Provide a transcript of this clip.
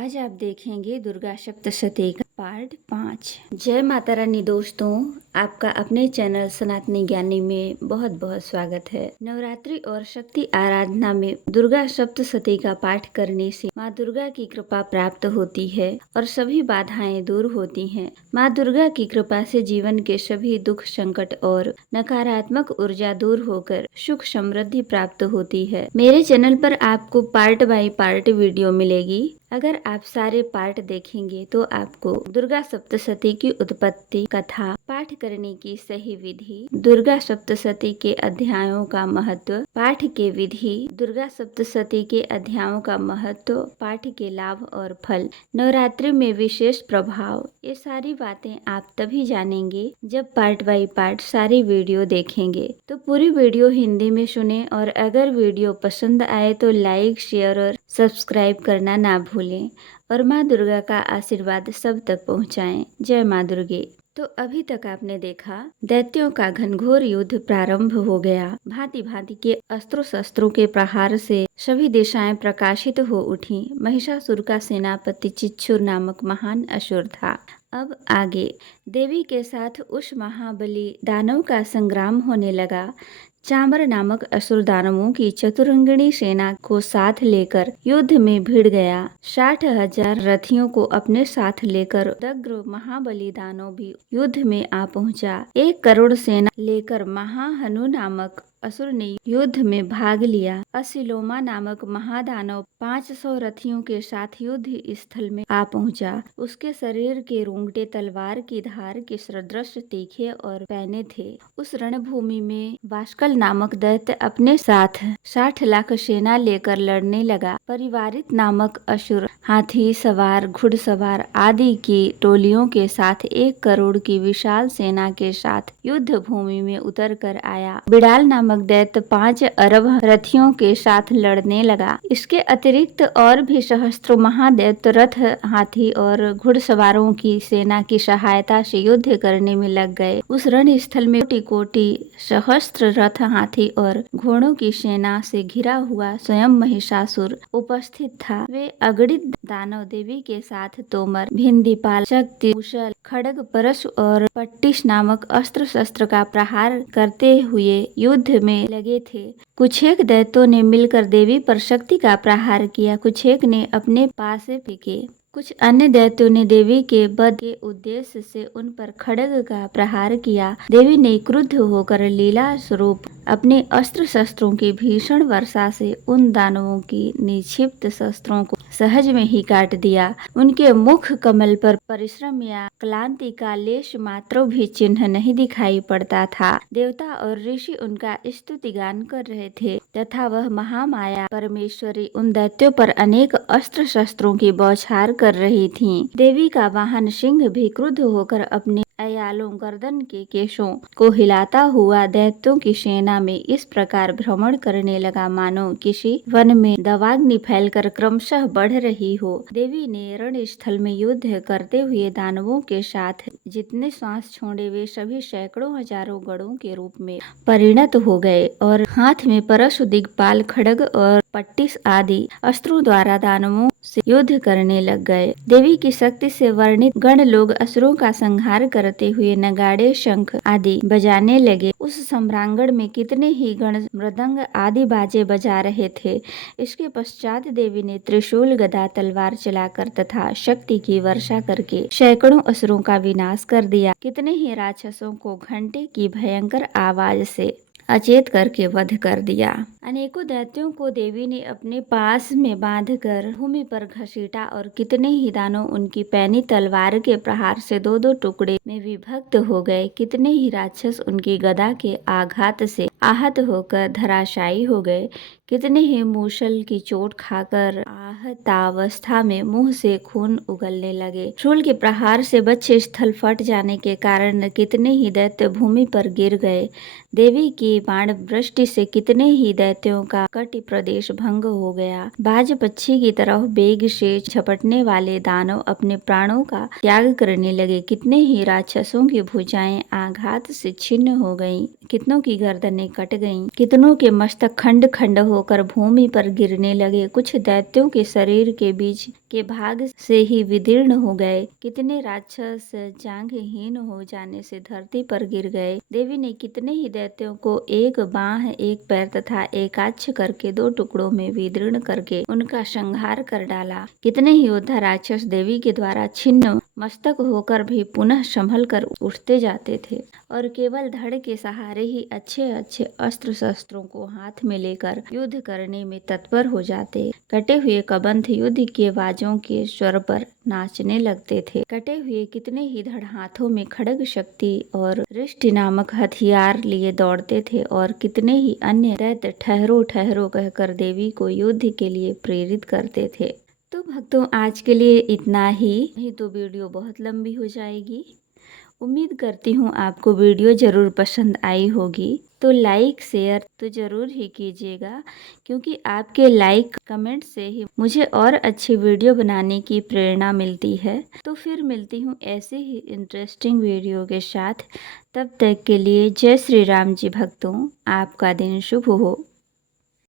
आज आप देखेंगे दुर्गा सप्तशती का पार्ट 5। जय माता रानी दोस्तों, आपका अपने चैनल सनातनी ज्ञानी में बहुत बहुत स्वागत है। नवरात्रि और शक्ति आराधना में दुर्गा सप्तशती का पाठ करने से माँ दुर्गा की कृपा प्राप्त होती है और सभी बाधाएं दूर होती हैं। माँ दुर्गा की कृपा से जीवन के सभी दुख, संकट और नकारात्मक ऊर्जा दूर होकर सुख समृद्धि प्राप्त होती है। मेरे चैनल पर आपको पार्ट बाय पार्ट वीडियो मिलेगी। अगर आप सारे पार्ट देखेंगे तो आपको दुर्गा सप्तशती की उत्पत्ति, कथा, पाठ करने की सही विधि, दुर्गा सप्तशती के अध्यायों का महत्व, पाठ के विधि, दुर्गा सप्तशती के अध्यायों का महत्व, पाठ के लाभ और फल, नवरात्रि में विशेष प्रभाव, ये सारी बातें आप तभी जानेंगे जब पार्ट बाय पार्ट सारी वीडियो देखेंगे। तो पूरी वीडियो हिंदी में सुने और अगर वीडियो पसंद आए तो लाइक, शेयर और सब्सक्राइब करना ना भूलें और माँ दुर्गा का आशीर्वाद सब तक पहुँचाएं। जय माँ दुर्गे। तो अभी तक आपने देखा दैत्यों का घनघोर युद्ध प्रारंभ हो गया। भांति भांति के अस्त्रों शस्त्रों के प्रहार से सभी दिशाएं प्रकाशित हो उठी। महिषासुर का सेनापति चिच्छुर नामक महान असुर था। अब आगे देवी के साथ उस महाबली दानव का संग्राम होने लगा। चांबर नामक असुर दानवों की चतुरंगिणी सेना को साथ लेकर युद्ध में भिड़ गया। 60,000 रथियों को अपने साथ लेकर दग्र महाबली दानव भी युद्ध में आ पहुंचा। 1 करोड़ सेना लेकर महाहनु नामक असुर ने युद्ध में भाग लिया। असिलोमा नामक महादानव 500 रथियों के साथ युद्ध स्थल में आ पहुंचा। उसके शरीर के रोंगटे तलवार की धार के सदृश तीखे और पैने थे। उस रणभूमि में वास्कल नामक दैत्य अपने साथ 60 लाख सेना लेकर लड़ने लगा। परिवारित नामक असुर हाथी सवार, घुड़सवार आदि की टोलियों के साथ 1 करोड़ की विशाल सेना के साथ युद्ध भूमि में उतर कर आया। बिडाल नामक दैत्य 5 अरब रथियों के साथ लड़ने लगा। इसके अतिरिक्त और भी सहस्त्रों महादैत्य रथ, हाथी और घुड़सवारों की सेना की सहायता से युद्ध करने में लग गए। उस रण स्थल में कोटि कोटि सहस्त्र रथ, हाथी और घोड़ों की सेना से घिरा हुआ स्वयं महिषासुर उपस्थित था। वे अगणित दानव देवी के साथ तोमर, भिंदीपाल, शक्ति, कुशल, खड्ग, परशु और पट्टिश नामक अस्त्र शस्त्र का प्रहार करते हुए युद्ध में लगे थे। कुछ एक दैत्यों ने मिलकर देवी पर शक्ति का प्रहार किया, कुछ एक ने अपने पास से फेंके। कुछ अन्य दैत्यों ने देवी के वध के उद्देश्य से उन पर खड्ग का प्रहार किया। देवी ने क्रुद्ध होकर लीला स्वरूप अपने अस्त्र शस्त्रों की भीषण वर्षा से उन दानवों की निक्षिप्त शस्त्रों को सहज में ही काट दिया। उनके मुख कमल पर परिश्रम या क्लांति का लेश मात्र भी चिन्ह नहीं दिखाई पड़ता था। देवता और ऋषि उनका स्तुति गान कर रहे थे तथा वह महामाया परमेश्वरी उन दैत्यों पर अनेक अस्त्र शस्त्रों की बौछार कर रही थीं। देवी का वाहन सिंह भी क्रुद्ध होकर अपने अयालों गर्दन के केशों को हिलाता हुआ दैत्यों की सेना में इस प्रकार भ्रमण करने लगा मानो किसी वन में दवाग्नि फैलकर क्रमशः बढ़ रही हो। देवी ने रण स्थल में युद्ध करते हुए दानवों के साथ जितने श्वास छोड़े वे सभी सैकड़ों हजारों गणों के रूप में परिणत हो गए और हाथ में परशु, दिग्पाल, खड्ग और पट्टिश आदि अस्त्रों द्वारा दानवों से युद्ध करने लग गए। देवी की शक्ति से वर्णित गण लोग असुरों का संहार करते हुए नगाड़े, शंख आदि बजाने लगे। उस सम्रांगण में कितने ही गण मृदंग आदि बाजे बजा रहे थे। इसके पश्चात देवी ने त्रिशूल, गदा, तलवार चलाकर तथा शक्ति की वर्षा करके सैकड़ों असुरों का विनाश कर दिया। कितने ही राक्षसों को घंटे की भयंकर आवाज से अचेत करके वध कर दिया। अनेकों दैत्यों को देवी ने अपने पास में बांधकर भूमि पर घसीटा और कितने ही दानव उनकी पैनी तलवार के प्रहार से 2-2 टुकड़े में विभक्त हो गए। कितने ही राक्षस उनकी गदा के आघात से आहत होकर धराशायी हो गए। कितने ही मूसल की चोट खाकर आहतावस्था में मुंह से खून उगलने लगे। शूल के प्रहार से वक्ष स्थल फट जाने के कारण कितने ही दैत्य भूमि पर गिर गए। देवी की बाण वृष्टि से कितने ही दैत्यों का कटि प्रदेश भंग हो गया। बाज पक्षी की तरह वेग से झपटने वाले दानव अपने प्राणों का त्याग करने लगे। कितने ही राक्षसों की भुजाएं आघात से छिन्न हो गईं। कितनों की गर्दनें कट गईं। कितनों के मस्तक खंड खंड होकर भूमि पर गिरने लगे। कुछ दैत्यों के शरीर के बीच के भाग से ही विदीर्ण हो गए। कितने राक्षस जांघहीन हो जाने से धरती पर गिर गए। देवी ने कितने ही दैत्यों को एक बाह, एक पैर तथा एकाक्ष करके 2 टुकड़ों में विदीर्ण करके उनका संहार कर डाला। कितने ही योद्धा राक्षस देवी के द्वारा छिन्न मस्तक होकर भी पुनः संभल कर उठते जाते थे और केवल धड़ के सहारे ही अच्छे अच्छे अस्त्र शस्त्रों को हाथ में लेकर युद्ध करने में तत्पर हो जाते। कटे हुए कबंध युद्ध के बाजों के स्वर पर नाचने लगते थे। कटे हुए कितने ही धड़ हाथों में खड्ग शक्ति और रिष्टि नामक हथियार लिए दौड़ते थे और कितने ही अन्य दैत्य ठहरो ठहरो कहकर देवी को युद्ध के लिए प्रेरित करते थे। तो भक्तों, आज के लिए इतना ही, नहीं तो वीडियो बहुत लंबी हो जाएगी। उम्मीद करती हूँ आपको वीडियो ज़रूर पसंद आई होगी। तो लाइक शेयर तो ज़रूर ही कीजिएगा, क्योंकि आपके लाइक कमेंट से ही मुझे और अच्छी वीडियो बनाने की प्रेरणा मिलती है। तो फिर मिलती हूँ ऐसे ही इंटरेस्टिंग वीडियो के साथ। तब तक के लिए जय श्री राम जी भक्तों, आपका दिन शुभ हो।